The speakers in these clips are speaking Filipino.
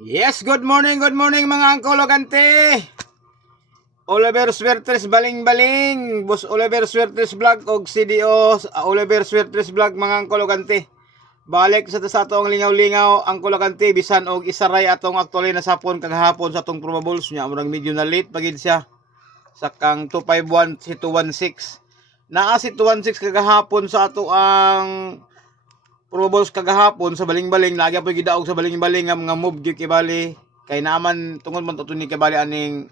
Yes, good morning mga angkol ug ante. Oliver Swertres baling-baling, Boss Oliver Swertres Vlog og CDO Oliver Swertres Vlog mga angkol ug ante. Balik sa atong lingaw-lingaw angkol ug ante bisan og isaray atong actually na sapon kagahapon sa atong probables nya murag medyo na late pagid siya. Sakang 251 si 216. Naa si 216 kagahapon sa ato ang probables kagahapon sa baling-baling lagi pa gidaog sa baling-baling nga mga move gyud kibali kay naman tungod man to ni kibali aning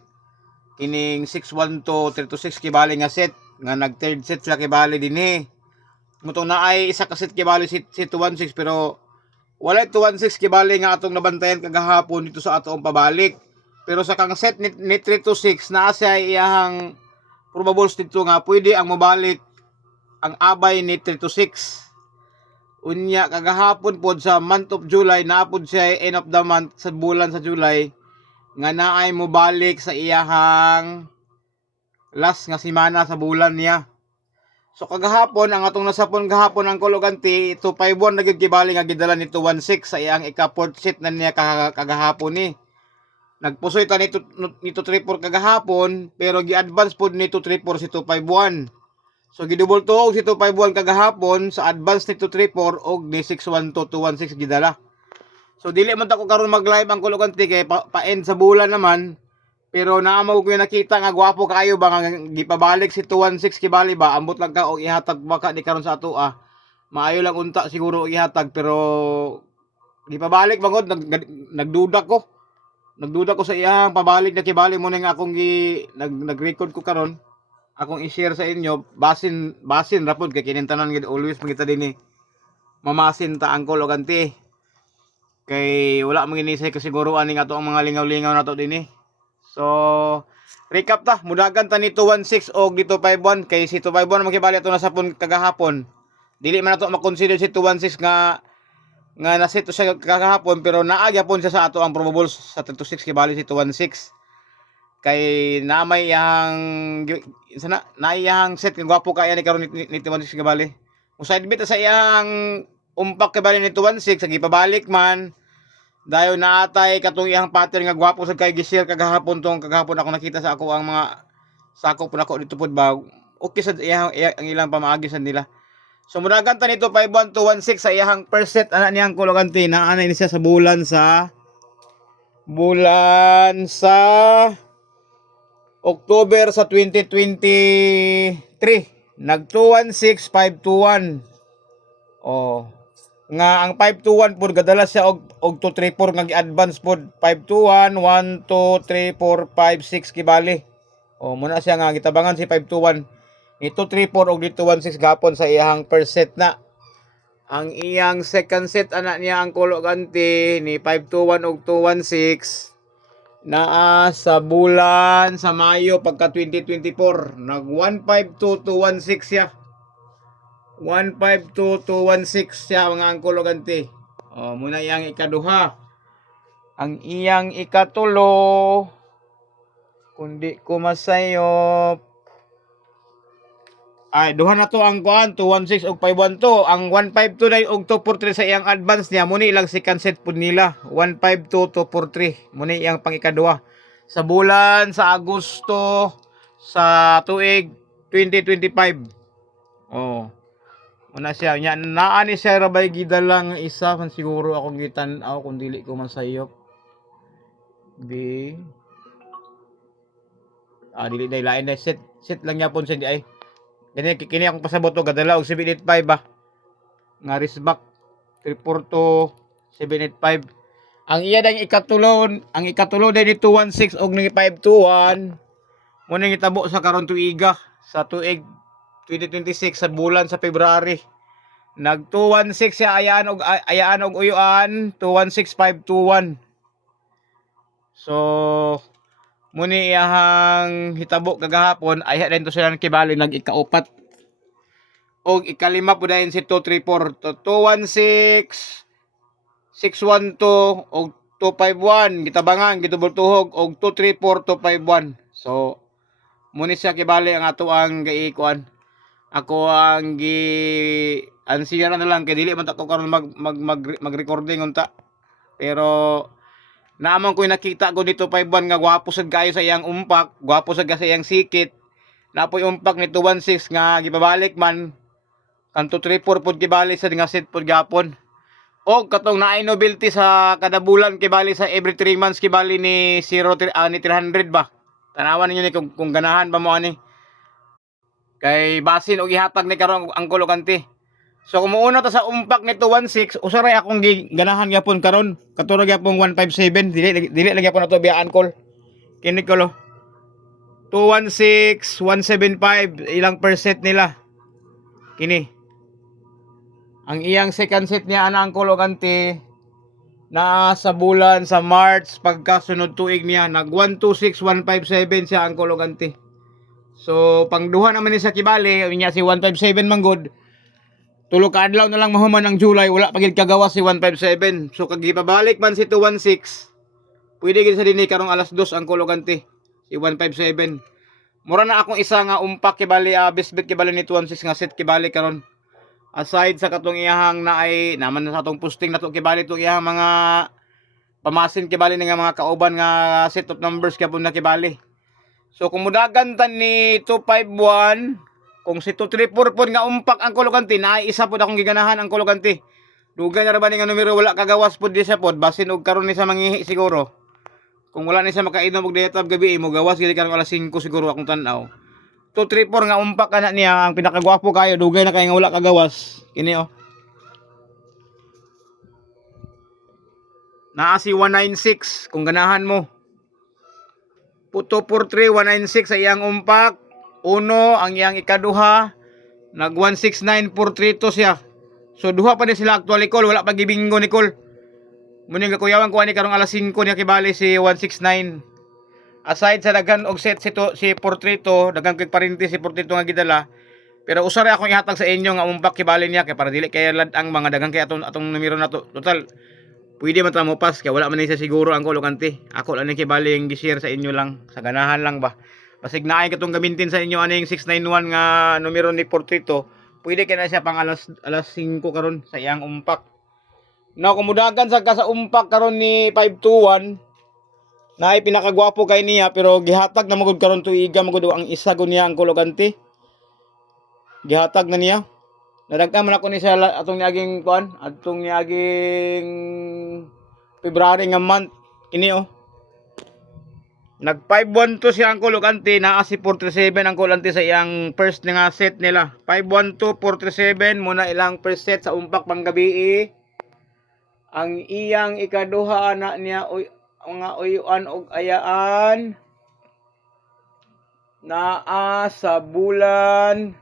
kining 612 326 kibali nga set nga nag third set sila kibali dinhi mutong naay isa ka set kibali si 216 pero wala 216 kibali nga atong nabantayan kagahapon dito sa atong pabalik pero sa kang set ni 326 naa siya iyang probables dito nga pwede ang mobalik ang abay ni 326. Unya kagahapon pod sa month of July naapod siya end of the month sa bulan sa July nga naay mo balik sa iyahang last nga semana sa bulan niya. So kagahapon ang atong nasapon gahapon ang kologanti 251 na gyud kibali nga gidala ni 216 sa iyang ika-fourth set na niya kagahapon ni. Nagpusoy ta nito 34 kagahapon pero gi-advance pod ni 234 si 251. So gidouble tuog si 251 kagahapon sa advance ni 234 og ni 612216 gidala. So dili man ta ko karon mag-live ang kologanti kay pa-end sa bulan naman. Pero naamaw ko nakita nga gwapo kaayo ba nga gipabalik si 216 kibali ba ambot lang ka og ihatag baka di karon sa ato Maayo lang unta siguro ihatag pero gipabalik bangod nagduda ko. Nagduda ko sa iyang pabalik na kibali mo nga akong nag-record ko karon. Akong i-share sa inyo basin rapod kay kinintanan gid always mangita dinhi mamasin ta angkol og anti kay wala man ginisay kasiguruan ning ato ang mga lingaw-lingaw nato dinhi. So recap ta mudagan ta ni 216 og dito 51 kay si 251 makibali ato na sapon kagahapon. Dili man nato makonsider si 216 nga naset siya kagahapon pero naa gyapon siya sa ato ang probables sa 326 kibali si 216. Kay namay yang sana naiyang set kay gwapo kaya ni karon ni 216 kabali. Usay bit sa iyang umpak kabali ni 216 sa gipabalik man. Dayon naatay katong iyang pattern nga gwapo sa kay gi-share kagahapon ako nakita sa ako ang mga sako pud ako dito pud ba. Okay sa iyang ang ilang pamaagi sa nila. So mudagan ta nito 51216 sa iyang per set ana niyang kologanti na ana ni siya sa bulan sa October sa 2023 nag 216521 nga ang 521 pud gadala siya og 234 nga gi-advance pud 521 1 2 3 4 5 6 kibali muna siya nga gitabangan si 521 ni 234 og dito 16 gapon sa iyang first set na ang iyang second set ana niya ang kologanti ni 521 og 216 naa sa bulan sa Mayo pagka 2024 nag 152216 siya 152216 siya mga angkol ug anti muna iyang ikaduha ang iyang ikatulo kundi ko masayop ay duha na to ang kuan 216 og 512 ang 152 dai og 243 sa iyang advance niya muni ilang second set pud nila 152 243 muni iyang pangikadua sa bulan sa Agosto sa tuig 2025 muna siya nya naa ni siya rabay gidala nga isa kan siguro akong gitan-aw kung dili ko man sayop dili dai lain dai set lang yapon siya di ay kini akong pasabot to gadala og 785 ba nga risback 342 785 ang iya dang ikatulo dai ni 216 og ni 521 mo nang itabo sa karon tuiga sa tuig 2026 sa bulan sa February nag 216 siya ayaan og uyuan 216521 so muni iyang hitabo kagahapon ay din to sila kibali nag ikaupat og ikalima po dayon si 234 216 612 og 251 gitabangan gitubultuhog og 234 251 so muni siya kibali ang ato ang giikuan ako ang ansiyara na lang kay dili man ta ko karon mag recording unta pero Naamang ko nakita ko dito 5-1 nga gwapo sad kayo sa iyang umpak, gwapo sad sa iyang sikit. Napoy umpak nito 1-6 nga gibabalik man kanto 3-4 pud gibalik sad nga set pud gapon. O katong naay novelty sa kada bulan kibali sa every 3 months kibali ni 300 ba. Tanawan ninyo ni kung ganahan ba mo ani. Kay basin og ihatag ni karon ang kulokante. So kung muuna ta sa umpak nito 1.6, usaray akong ganahan gyapon karon. Katurog gyapon 157, dili lang gyapon ato biyaan call. Kini ko 216, 175 ilang percent nila. Kini. Ang iyang second set niya ana ang kulogante na sa bulan sa March pagkasunod tuig niya nag 126, 157 siya ang kulogante. So pangduha naman ni sa kibali, niya si 157 man good. Tulo ka adlaw na lang mahuman ang July, wala pa gid kagawas si 157. So kag gipabalik man si 216, pwede gid sa dinhi karong alas 2 ang kulogante si 157. Mura na akong isa nga umpak kibali bisbit kibali ni 216 nga set kibali karon. Aside sa katong iyahang naay naman sa atong posting nato kibali to iyahang mga pamasin kibali nga mga kauban nga set of numbers gyapon na kibali. So kung mudagan tan ni 251, kung si 234 pod nga umpak ang kulogante, na isa pod akong giganahan ang kulogante. Dugay na ra ba ni nga numero wala kagawas pod di siya pod basin og karon ni sa mangihi siguro. Kung wala ni sa makainom og dieta gabi mo gawas gid karong alas 5 siguro akong tan-aw. 234 nga umpak kana niya ang pinakagwapo kayo dugay na kay nga wala kagawas. Kini Naa si 196 kung ganahan mo. Puto 43 196 sa iyang umpak. Uno ang iyang ikaduha nag 16943 to siya. So duha pa ni sila actually call, wala pa gibingo ni call. Muni nga kuyawan ko ani karong alas 5 niya kibali si 169. Aside sa daghan og set si 43 to, daghan kay parinti si 42 nga gidala. Pero usara akong ihatag sa inyo nga umpak kibali niya kay para dili kay lad ang mga daghan kay atong numero nato. Total pwede man ta mo pass kay wala man ni sa siguro ang kulokante. Ako lang ni kibali yung gi-share sa inyo lang, sa ganahan lang ba. Basig naay katong gamitin sa inyo aning 691 nga numero ni 43, pwede kay na siya pang alas 5 karon sa iyang umpak. Now kumudagan sa umpak karon ni 521, naay pinakagwapo kay niya pero gihatag na magud karon tuiga magud ang isa gud niya ang kulogante. Gihatag na niya. Nadagkan man ako ni sa atong niaging kuan, atong niaging February nga month. Ini Nag 512 siya ang kulogante, naa si 437 ang kulogante sa iyang first nga set nila. 512 437 muna ilang first set sa umpak panggabi. Ang iyang ikaduha na niya mga uyuan og ayaan naa sa bulan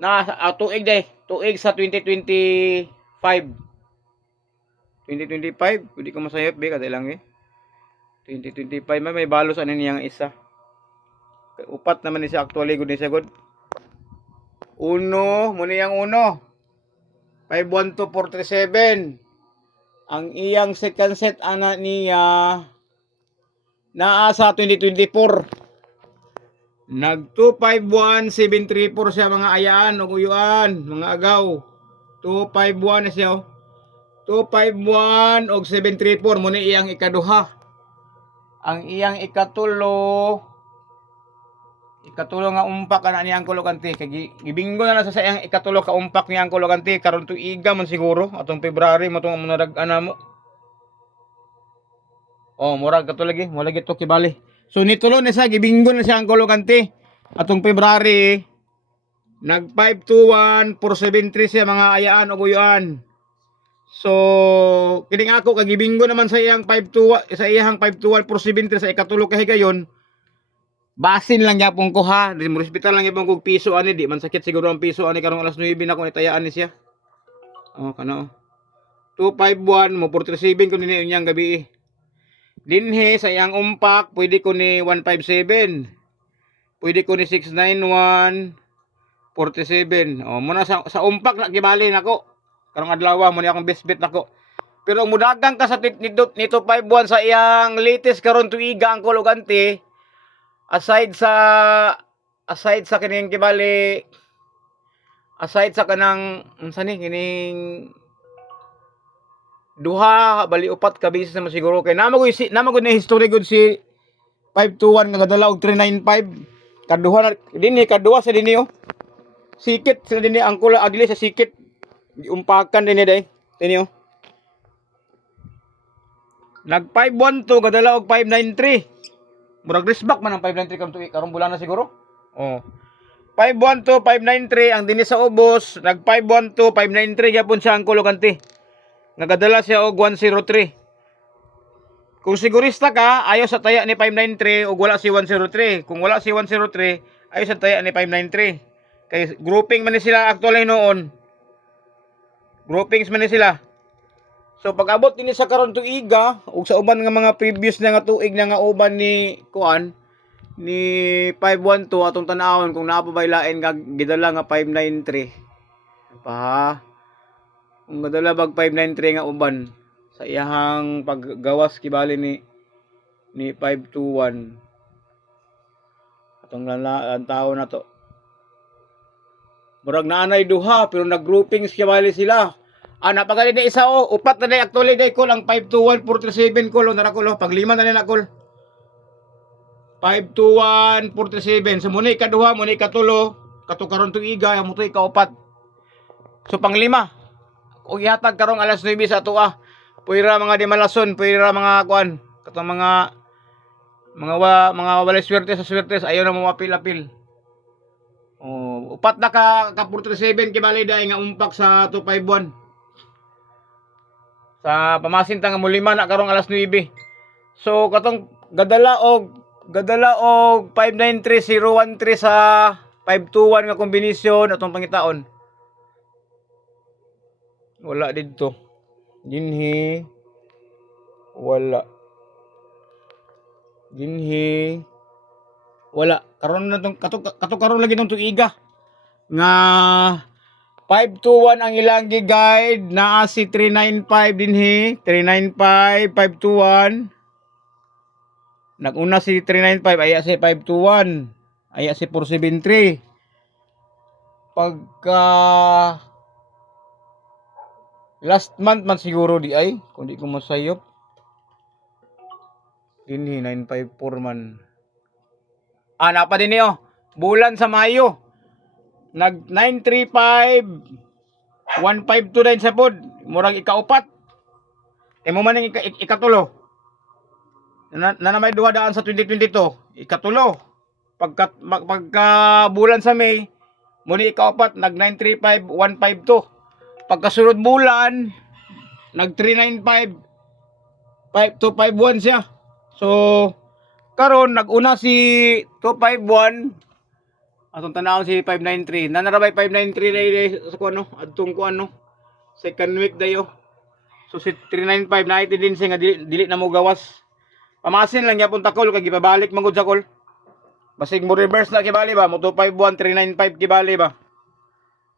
na tuig sa 2025. 2025 pwede ko masayop be kada lang 2025 may balos ano niyang isa. Upat naman ni siya actually good ni siya good. Uno, muna yang uno. 512 437. Ang iyang second set ana niya naa sa 2024. Nag 251 734 siya mga ayaan o uyuan, mga agaw. 251 na siya 251 og 734 muna iyang ikaduha. Ang iyang ikatulo nga umpak ana niyang kulogante kay gibinggo na sa iyang ikatulo ka umpak niyang kulogante karon tuiga man siguro atong February mo tong ana mo. Murag kato lagi, mo lagi to kibali. So nitulo na sa gibinggo na siya ang kulogante atong February. Nag 521 473 siya mga ayaan o guyuan. So kining ako kagibinggo naman sa iyang 521 sa iyang 521 473 sa ikatulo ka higayon. Basin lang gyapon ko ha, di mo hospital lang gyapon kog piso ani, di man sakit siguro ang piso ani karong alas 9 na ko nitayaan ni siya. Kana 251 mo 437 ko ni niyang gabi. Dinhe sa iyang umpak pwede ko ni 157. Pwede ko ni 691 47. Muna sa umpak na gibali nako. Karong adlaw mo ni akong best bet nako. Pero mudagang ka sa nito 5-1 sa iyang latest karon tuiga ang kulogante. Aside sa kining kibali, aside sa kanang unsa ni kining duha bali upat ka beses naman siguro kay namagod na history gud si 521 nga gadala og 395 kaduha na dinhi kaduha sa dinhi oh. Sikit sa dinhi ang kula agli sa sikit giumpakan dinhi day dinhi oh. Nag 512 gadala og 593 murag risback man ang 593 karong bulan na siguro oh. 512 593 ang dinhi sa ubos nag 512 593 gyapon siya ang kulogante nagadala siya og 103. Kung sigurista ka, ayaw sa taya ni 593 o wala si 103. Kung wala si 103, ayaw sa taya ni 593. Kaya grouping man ni sila actually noon. Groupings man ni sila. So pag abot din sa karon tuiga ug sa uban nga mga previous na nga tuig na nga uban ni kuan ni 512 atong tan-awon kung napabaylain nga gidala nga 593. Pa. Kung gadala bag 593 nga uban sa iyahang paggawas kibali ni 521 atong ang tao na to murag naanay duha pero nag-groupings kibali sila napagali na isa upat na day actually day ko lang 521 437 ko na ko paglima na nila ko 521 437 so muna ikaduha muna ikatulo katukaron tuiga ang muto ikaupat so panglima o ihatag karong alas 9 sa atua. Puira mga di malason, puira mga kuan, katong mga walay swerte sa swerte ayaw na mo apil-apil. Oh, upat na ka 437 kibali dai nga umpak sa 251. Sa pamasin ta nga mulima na karong alas 9. So katong gadala og 593013 sa 521 nga kombinasyon atong pangitaon. Wala dito. Dinhi. Wala. Dinhi. Wala. Karon na tong karon lagi tong tuiga. Nga 521 ang ilang gi-guide naa si 395 dinhi. 395 521. Naguna si 395 aya si 521. Aya si 473. Pagka last month man siguro di ay kung di ko masayop dinhi 954 man napa din niyo bulan sa Mayo nag 935 1529 sa pod murag ikaupat mo man ning ikatulo na may duha daan sa 2022 ikatulo pagka bulan sa May muli ikaupat nag 935 152 pagkasunod bulan nag 395 5251 siya. So karon naguna si 251 atong tanawon si 593 nanarabay 593 day sa kuno adtong kuno second week dayo. So si 395 na iti din siya nga dili na mo gawas. Pamasin lang gyapon takol kay gipabalik magud sa kol. Basig mo reverse na kibali ba mo 251 395 kibali ba.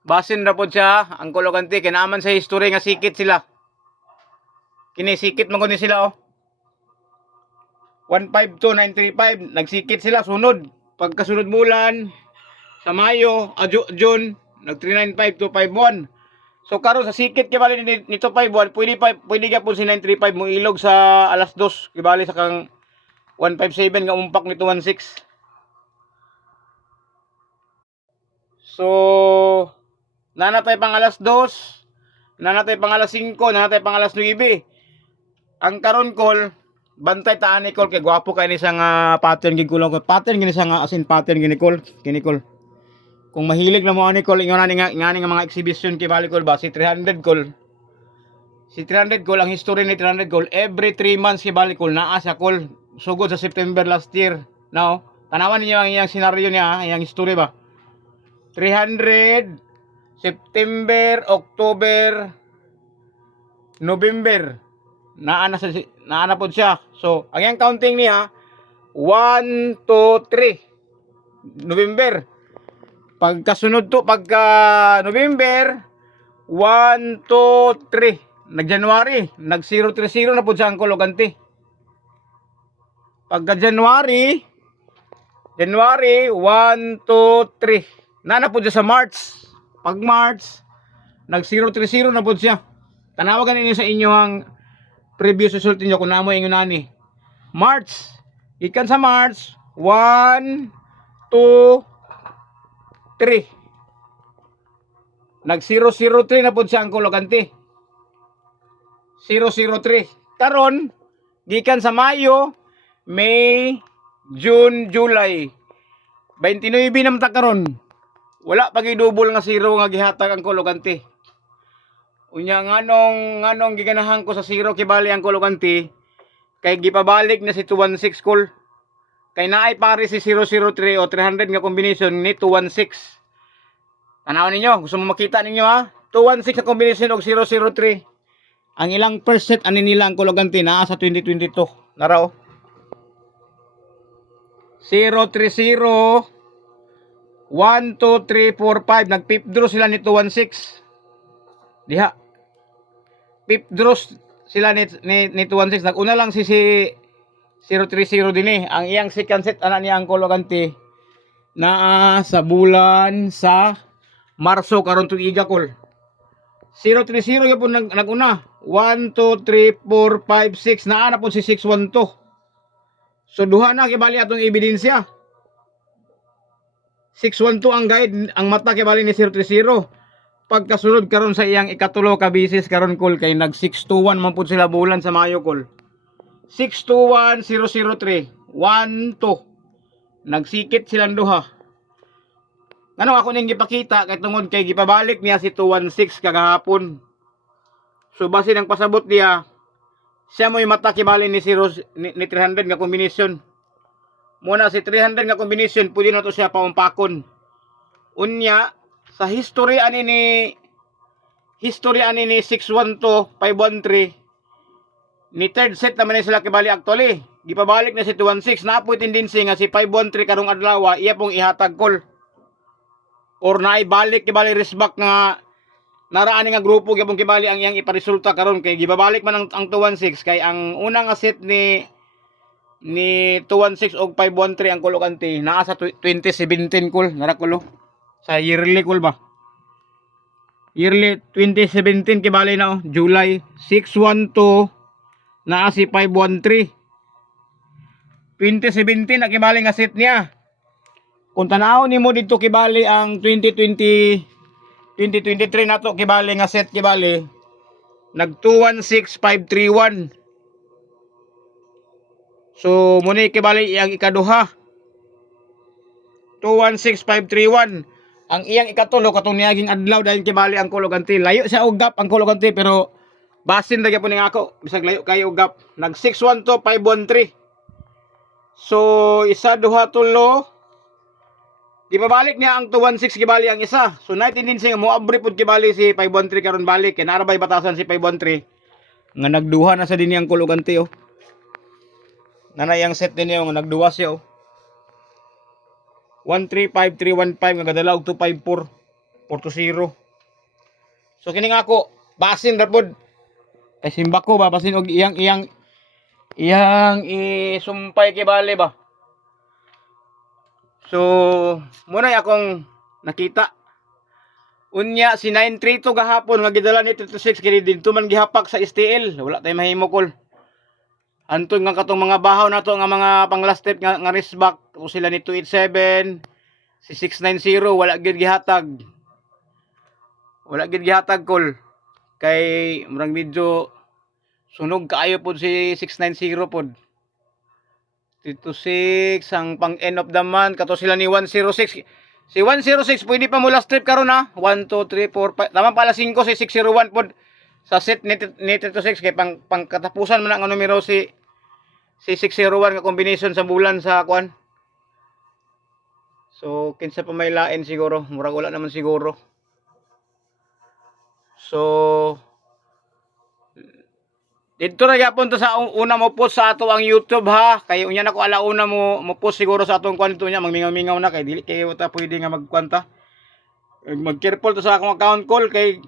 Basin na po siya, ang kulogante, kinaman sa history nga sikit sila. Kinisikit mo ko ni sila 152935, nagsikit sila, sunod. Pagkasunod bulan, sa Mayo, June, nag 395 251. So karon sa sikit kibali ni 251, pwede ka po si 935 mo ilog sa alas 2, kibali sa kang 157 nga umpak ni 216. So nanatay pang alas 2, nanatay pang alas 5, nanatay pang alas 9. Ang karon call, bantay taan ni call kay gwapo kay ni sa nga pattern gid kulong ko. Pattern gini sa nga asin pattern gini call, kini call. Kung mahilig na mo ani call ingon nga mga exhibition kay bali call ba si 300 call. Si 300 call ang history ni 300 call every 3 months kay bali call naa sa call sugod sa September last year. Now, tanawan niyo ang iyang scenario niya, iyang history ba. 300 September, October, November. Naana po siya. So, ang yung counting niya 1, 2, 3 November. Pagkasunod to, pagka November 1, 2, 3 nag-January, nag-030 na po siya ang kulogante. Pagka January 1, 2, 3 nana po siya sa March. Pag March, nag 030 na po siya. Tanawagan ninyo sa inyo ang previous result niyo kung namo ingon ani. March. Gikan sa March 1 2 3. Nag 003 na pud siya ang kulogante. 003. Karon gikan sa Mayo, May, June, July. 29 naman ta karon. Wala pa gidubol nga 0 nga gihatag ang kulogante. Unya nganong giganahan ko sa 0 kibali ang kulogante kay gipabalik na si 216 kol. Kay naay pare si 003 o 300 nga combination ni 216. Tanawon ninyo, gusto mo makita ninyo ha? 216 na combination og 003. Ang ilang first set ani nila ang kulogante naa sa 2022. Nara oh. 030 1 2 3 4 5 nag fifth draw sila ni 216. Diha. Fifth draw sila ni 216. Naguna lang si 030 din eh. Ang iyang second set ana niya ang kulogante naa sa bulan sa Marso karon tuiga kol. 030 gyapon naguna. 1 2 3 4 5 6 naa na po si 612. So duha na kibali atong ebidensya. 612 ang guide, ang mata kibali ni 030. Pagkasunod karon sa iyang ikatulo ka bisis karon kol kay nag 621 man pud sila bulan sa Mayo kol. 621 003 1 2. Nagsikit silang duha. Ano ako ning gipakita kay tungod kay gipabalik niya si 216 kagahapon. So base ng pasabot niya, siya mo'y mata kibali ni 300 nga kombinasyon. Muna si 300 nga kombinasyon, pwede na to siya paumpakon. Unya, sa history ani ni 612, 513, ni third set naman sila kibali actually. Gipabalik na si 216, naapoy tendency nga si 513 karong adlaw, iya pong ihatag call. Or naibalik kibali risback nga naraan nga grupo gyapon kibali ang iyang iparesulta karon kay gibabalik man ang 216 kay ang unang set ni 216 og 513 ang kulogante naa sa 2017 kul nara kulo sa yearly kul ba yearly 2017 kibali na July 612 naa si 513 2017 na kibali nga set niya. Kung tanaw nimo dito kibali ang 2023 nato kibali nga set kibali nag 216531. So muna kibali iyang ikaduha 216531. Ang iyang ikatulo katong niaging adlaw dahil kibali ang kulogante layo siya og gap ang kulogante pero basin ra gyapon ning ako bisag layo kayo og gap nag 612513. So isa duha tulo gibabalik niya ang 216 gibali ang isa. So night tendency nga mo abri pud gibali si 513 karon balik kay narabay batasan si 513 nga nagduha na sa dinhi ang kulogante oh. Nanay ang set din niya nga nagduha siya oh. 135315 nga gadala og 254 420. So kini nga ako basin ra pud kay simba ko ba basin og iyang isumpay kibali ba. So, muna akong nakita. Unya si 932 gahapon nga gidala ni 326 kini didto man gihapak sa STL. Wala tay mahimo kol. Anton nga katong mga bahaw nato nga mga pang last step nga risback o sila ni 287, si 690 wala gyud gihatag. Wala gyud gihatag kol. Kay murang medyo sunog kaayo pod si 690 pod. 326 ang pang end of the month kato sila ni 106. Si 106 pwede pa mo last trip karon ha. 1 2 3 4 5 tama pala 5 si 601 pod sa set ni 326 kay pang katapusan man ang numero si 601 nga combination sa bulan sa kuan. So kinsa pa may lain siguro, murag wala naman siguro. So dito na gyapon to sa una mo post sa ato ang YouTube ha. Kay unya nako alauna mo post siguro sa atong kwan dito nya magmingaw-mingaw na kay dili kay ta pwede nga magkwanta. Mag-careful to sa akong account call kay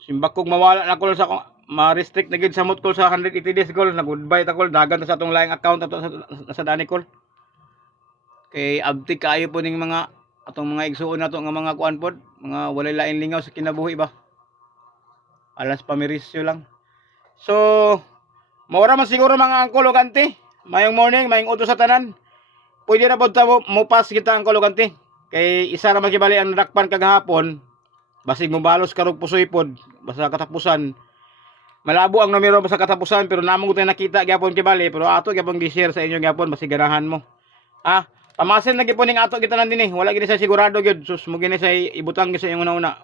simbak kog mawala na call sa akong ma-restrict na gid sa mot call sa 180 days call na goodbye ta call dagan ta sa atong laing account ato sa dani call. Kay abti kaayo po ning mga atong mga igsuon nato nga mga kuan pod, mga walay lain lingaw sa kinabuhi ba. Alas pamirisyo lang. So, Maura man siguro mga angkol ug auntie. Mayong morning, mayong utos sa tanan. Pwede na po mo pass kita angkol ug auntie. Kay isa ra man kibali ang nadakpan kagahapon. Basig mo balos karog pusoy pod basta katapusan. Malabo ang numero sa katapusan pero namong tayo nakita gyapon kibali pero ato gyapon gi-share sa inyo gyapon basig ganahan mo. Ah, pamasin lagi po ning ato kita nan dinhi. Wala gini sa sigurado gyud. Sus mo gini sa ibutang gyud sa inyo una-una.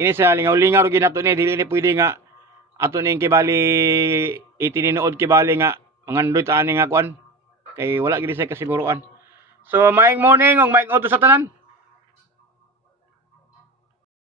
Kini sa lingaw-lingaw ginato ni dili ni pwede nga ato ning kibali itininuod kibali nga mangandoy ta ani nga kuan kay wala gid sa kasiguruan. So maayong morning ug maayong utos sa tanan.